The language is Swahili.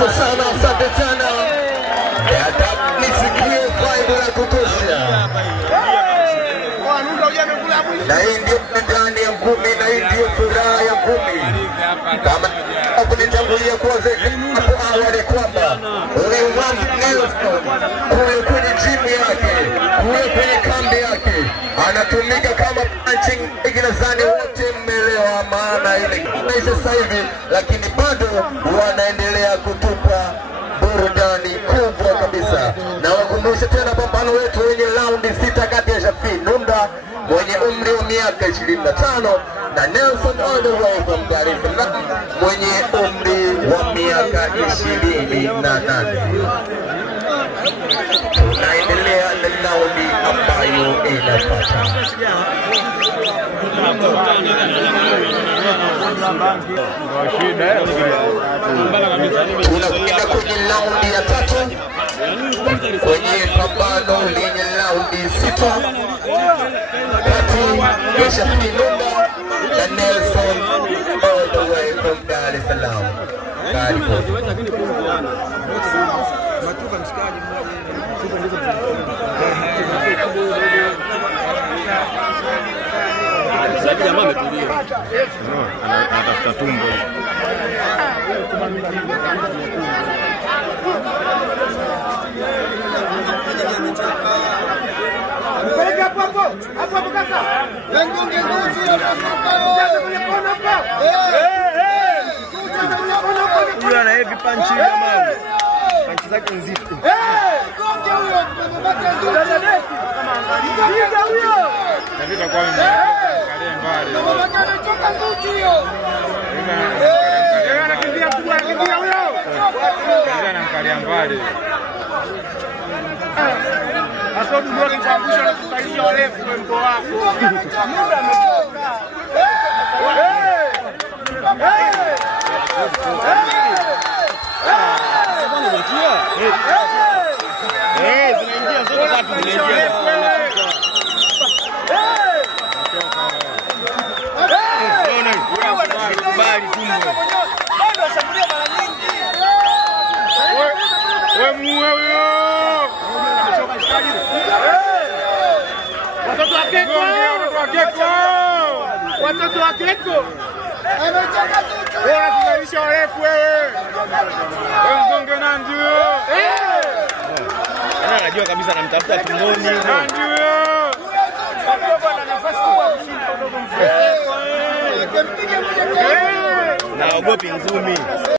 Asante sana. Nisikie vibe la kutosha. Na hii ndio ndani ya ngumi, na hii ndio furaha ya ngumi. Kama kunitangulia kuwazeka hapo awali kwamba huyu Nelson kule kwenye jimu yake, kule kwenye kambi yake, anatumika kama punching bag. Nadhani wote mmeelewa maana ile sasa hivi, lakini bado wanaendelea kutupa burudani kubwa kabisa. Na wakumbusha tena pambano wetu wenye raundi 6 kati ya Shafi Nunda mwenye umri wa miaka 25 na Nelson all the way from Dar es Salaam mwenye umri wa miaka 28. Tunaendelea na raundi ambayo inafuata. Tunakwenda kwenye raundi ya 3 kwenye pambano lenye raundi 6 kati ya Shafi Nunda na Nelson all the way from Dar es Salaam. Sasa jamaa ametulia. Anatafuta tumbo. Hapo kaka. Huyu ana heavy punch jamaa. Punch zake nzito. Gonge huyo. Piga huyo. Nafika kwa mimi. Angalia mbali. Ametoka nzuti hiyo. Anakimbia kubwa, anakimbia huyo. Anamkalia mbali. Asobu ndio kichambusha na kutaisha warefu mko wako. Muda ametoka. Zinaingia zote tatu zinaingia. Bali tumbo. Bado ashambulia mara nyingi. Wewe muue huyo. Watoto wa Keko. Ametoka Zuchu. Wewe unatuzalisha warefu wewe. Wewe mgonge Nandi huyo. Anajua kabisa anamtafuta tumboni. Nandi huyo. Bwana nafasi kubwa kushinda udogo mfupi. Naogopi ngumi.